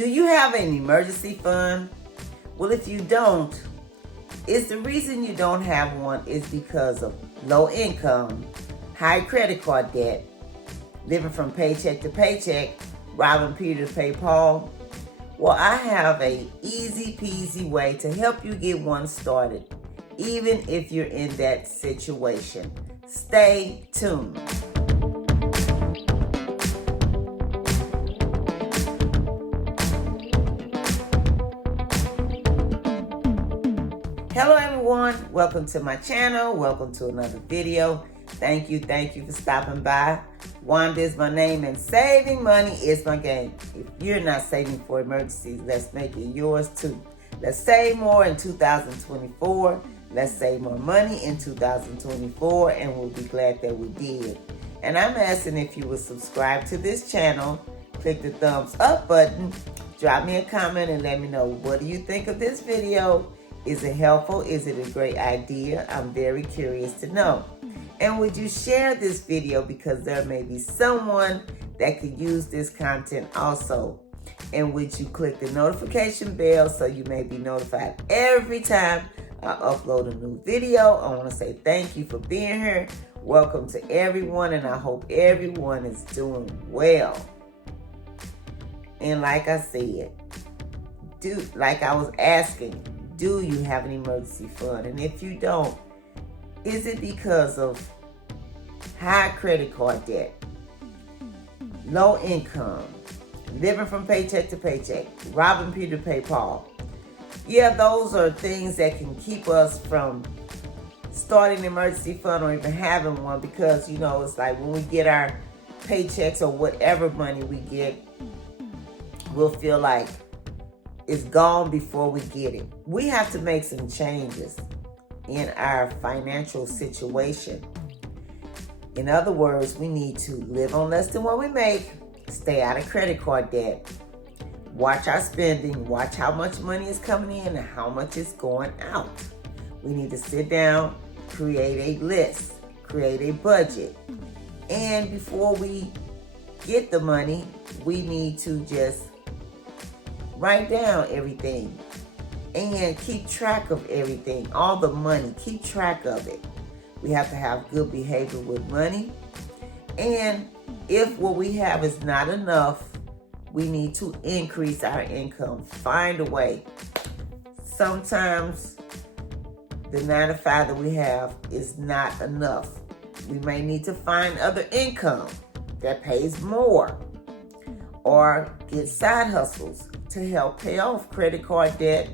Do you have an emergency fund? Well, if you don't, it's the reason you don't have one is because of low income, high credit card debt, living from paycheck to paycheck, robbing Peter to pay Paul. Well, I have a easy peasy way to help you get one started, even if you're in that situation. Stay tuned. Hello everyone, welcome to my channel, welcome to another video. Thank you for stopping by. Wanda is my name and saving money is my game. If you're not saving for emergencies, let's make it yours too. Let's save more in 2024. Let's save more money in 2024, and we'll be glad that we did. And I'm asking if you would subscribe to this channel, click the thumbs up button, drop me a comment and let me know, what do you think of this video? Is it helpful? Is it a great idea? I'm very curious to know. And would you share this video, because there may be someone that could use this content also. And would you click the notification bell so you may be notified every time I upload a new video. I want to say thank you for being here. Welcome to everyone, and I hope everyone is doing well. And like I said, like I was asking, do you have an emergency fund? And if you don't, is it because of high credit card debt, low income, living from paycheck to paycheck, robbing Peter to pay Paul? Yeah, those are things that can keep us from starting an emergency fund or even having one, because, you know, it's like when we get our paychecks or whatever money we get, we'll feel like it's gone before we get it. We have to make some changes in our financial situation. In other words, we need to live on less than what we make, stay out of credit card debt, watch our spending, watch how much money is coming in and how much is going out. We need to sit down, create a list, create a budget. And before we get the money, we need to just write down everything and keep track of everything, all the money, keep track of it. We have to have good behavior with money. And if what we have is not enough, we need to increase our income, find a way. Sometimes the 9 to 5 that we have is not enough. We may need to find other income that pays more, or get side hustles to help pay off credit card debt,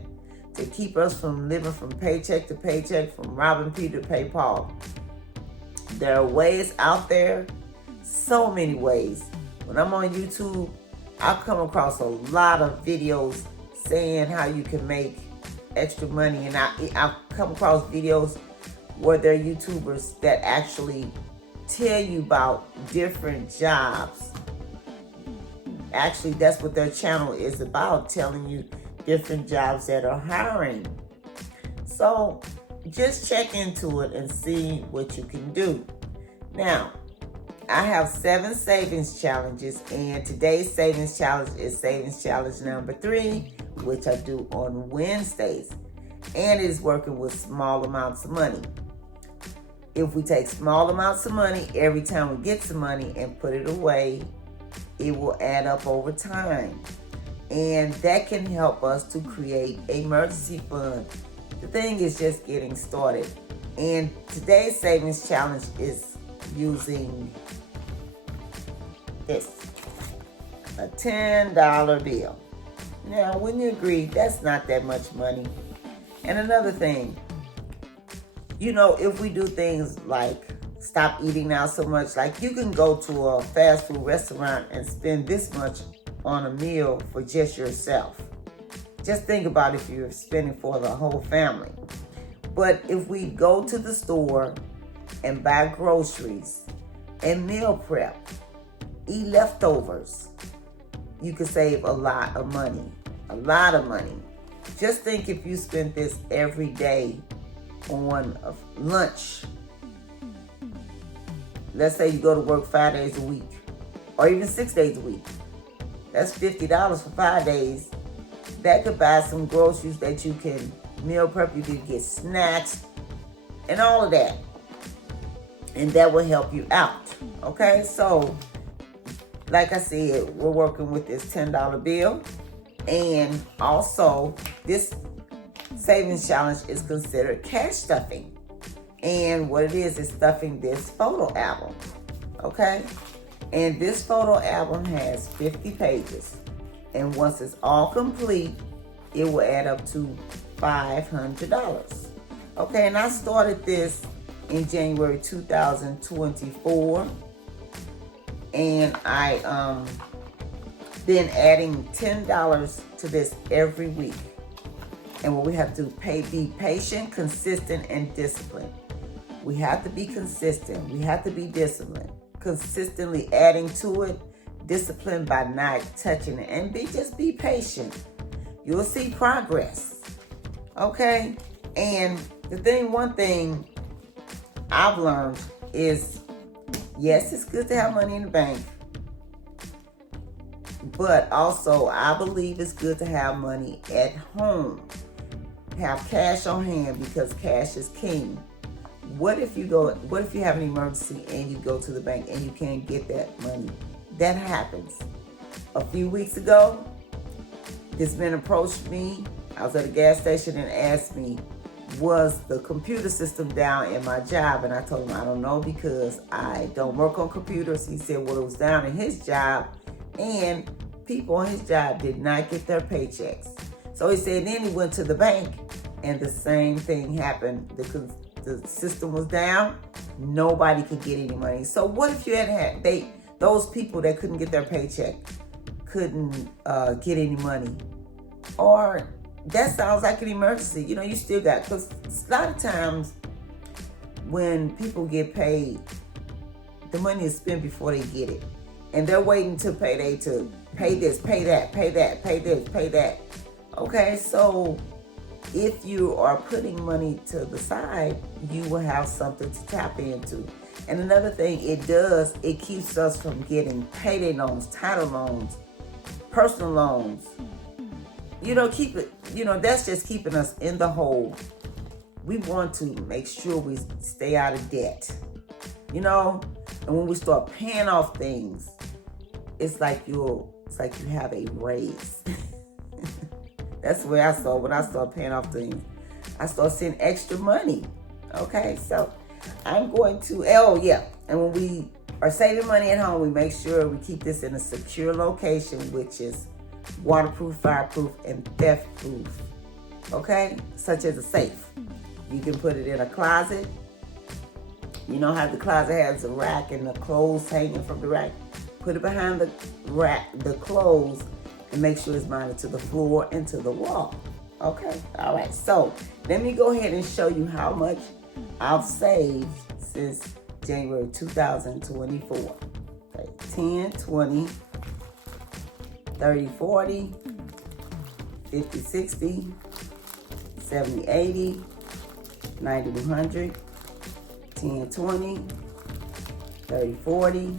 to keep us from living from paycheck to paycheck, from robbing Peter to pay Paul. There are ways out there, so many ways. When I'm on YouTube, I've come across a lot of videos saying how you can make extra money, and I've come across videos where there are YouTubers that actually tell you about different jobs. Actually, that's what their channel is about, telling you different jobs that are hiring. So just check into it and see what you can do. Now, I have 7 savings challenges, and today's savings challenge is savings challenge number 3, which I do on Wednesdays. And it is working with small amounts of money. If we take small amounts of money every time we get some money and put it away, it will add up over time. And that can help us to create an emergency fund. The thing is just getting started. And today's savings challenge is using this, a $10 bill. Now, wouldn't you agree, that's not that much money? And another thing, you know, if we do things like stop eating out so much, like you can go to a fast food restaurant and spend this much on a meal for just yourself. Just think about if you're spending for the whole family. But if we go to the store and buy groceries and meal prep, eat leftovers, you can save a lot of money. A lot of money. Just think if you spent this every day on lunch. Let's say you go to work 5 days a week, or even 6 days a week. That's $50 for 5 days. That could buy some groceries that you can meal prep. You can get snacks and all of that. And that will help you out. Okay, so like I said, we're working with this $10 bill. And also, this savings challenge is considered cash stuffing. And what it is stuffing this photo album. Okay? And this photo album has 50 pages. And once it's all complete, it will add up to $500. Okay, and I started this in January 2024. And I been adding $10 to this every week. And what we have to be patient, consistent, and disciplined. We have to be consistent. We have to be disciplined. Consistently adding to it, disciplined by not touching it, and just be patient. You'll see progress. Okay? And one thing I've learned is, yes, it's good to have money in the bank, but also I believe it's good to have money at home. Have cash on hand, because cash is king. What if you have an emergency and you go to the bank and you can't get that money? That happens. A few weeks ago, this man approached me. I was at a gas station and asked me, was the computer system down in my job? And I told him, I don't know, because I don't work on computers. He said, well, it was down in his job, and people on his job did not get their paychecks. So he said, then he went to the bank and the same thing happened. The system was down. Nobody could get any money. So what if you had those people that couldn't get their paycheck couldn't get any money? Or that sounds like an emergency. You still got, because a lot of times when people get paid, the money is spent before they get it. And they're waiting to payday to pay this, pay that, pay that, pay this, pay that. Okay, so if you are putting money to the side, you will have something to tap into. And another thing it keeps us from getting payday loans, title loans, personal loans. That's just keeping us in the hole. We want to make sure we stay out of debt. And when we start paying off things, it's like you have a raise. That's the way I saw when I started paying off things. I started seeing extra money. Okay, so I'm going to, and when we are saving money at home, we make sure we keep this in a secure location, which is waterproof, fireproof, and theft-proof. Okay, such as a safe. You can put it in a closet. You know how the closet has a rack and the clothes hanging from the rack? Put it behind the rack, the clothes, and make sure it's mounted to the floor and to the wall. Okay, all right. So let me go ahead and show you how much I've saved since January 2024. Okay, 10, 20, 30, 40, 50, 60, 70, 80, 90, 100, 10, 20, 30, 40,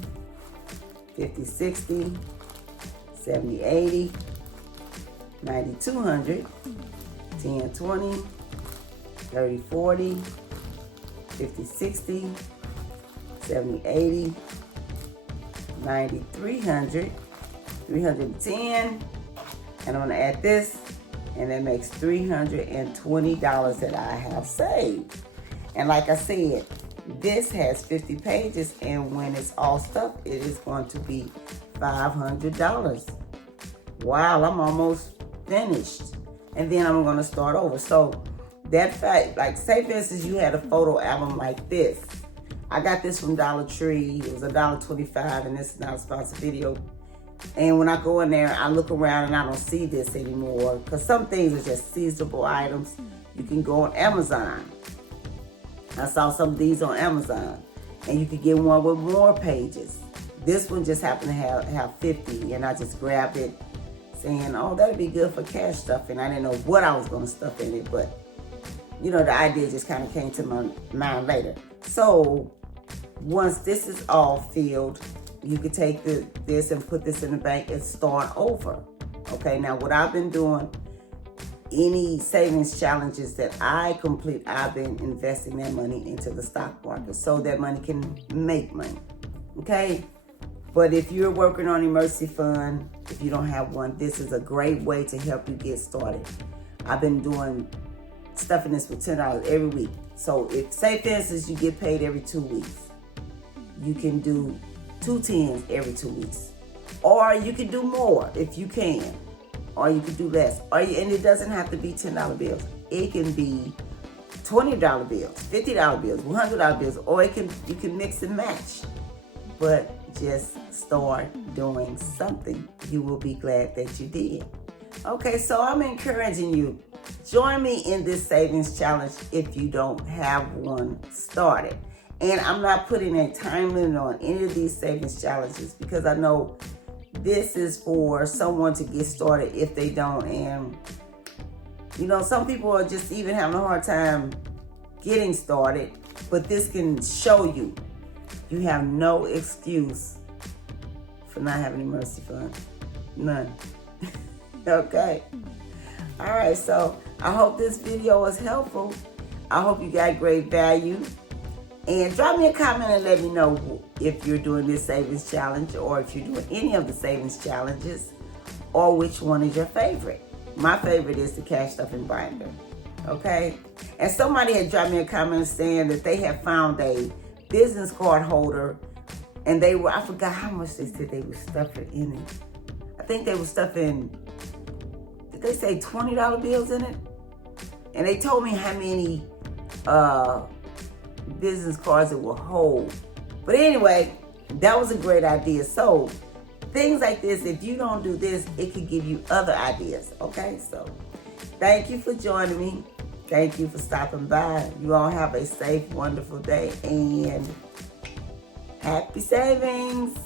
50, 60, 70, 80, 90, 200, 10, 20, 30, 40, 50, 60, 70, 80, 90, 300, 310, and I'm going to add this, and that makes $320 that I have saved. And like I said, this has 50 pages, and when it's all stuffed, it is going to be $500. Wow, I'm almost finished. And then I'm going to start over. So that fact, like say for instance, you had a photo album like this. I got this from Dollar Tree. It was $1.25, and this is not a sponsored video. And when I go in there, I look around and I don't see this anymore, because some things are just seasonable items. You can go on Amazon. I saw some of these on Amazon, and you could get one with more pages. This one just happened to have 50, and I just grabbed it saying, oh, that'd be good for cash stuffing. I didn't know what I was going to stuff in it, but the idea just kind of came to my mind later. So once this is all filled, you could take this and put this in the bank and start over. Okay, now what I've been doing, any savings challenges that I complete, I've been investing that money into the stock market so that money can make money. Okay, but if you're working on emergency fund, if you don't have one, this is a great way to help you get started. I've been doing stuff in this for $10 every week. So if, say for instance, you get paid every 2 weeks, you can do 2 tens every 2 weeks. Or you can do more if you can. Or you can do less. And it doesn't have to be $10 bills. It can be $20 bills, $50 bills, $100 bills, or you can mix and match. But just start doing something. You will be glad that you did. Okay, so I'm encouraging you. Join me in this savings challenge if you don't have one started. And I'm not putting a time limit on any of these savings challenges because I know this is for someone to get started if they don't. And, some people are just even having a hard time getting started. But this can show you have no excuse for not having an emergency fund. None. Okay. All right, so I hope this video was helpful. I hope you got great value. And drop me a comment and let me know if you're doing this savings challenge or if you're doing any of the savings challenges or which one is your favorite. My favorite is the cash stuffing binder. Okay? And somebody had dropped me a comment saying that they had found a business card holder and I forgot how much they said they were stuffing in it. I think they were stuffing, did they say $20 bills in it? And they told me how many business cards it will hold. But anyway, that was a great idea. So things like this, if you don't do this, it could give you other ideas. Okay, so thank you for joining me. Thank you for stopping by. You all have a safe, wonderful day and happy savings.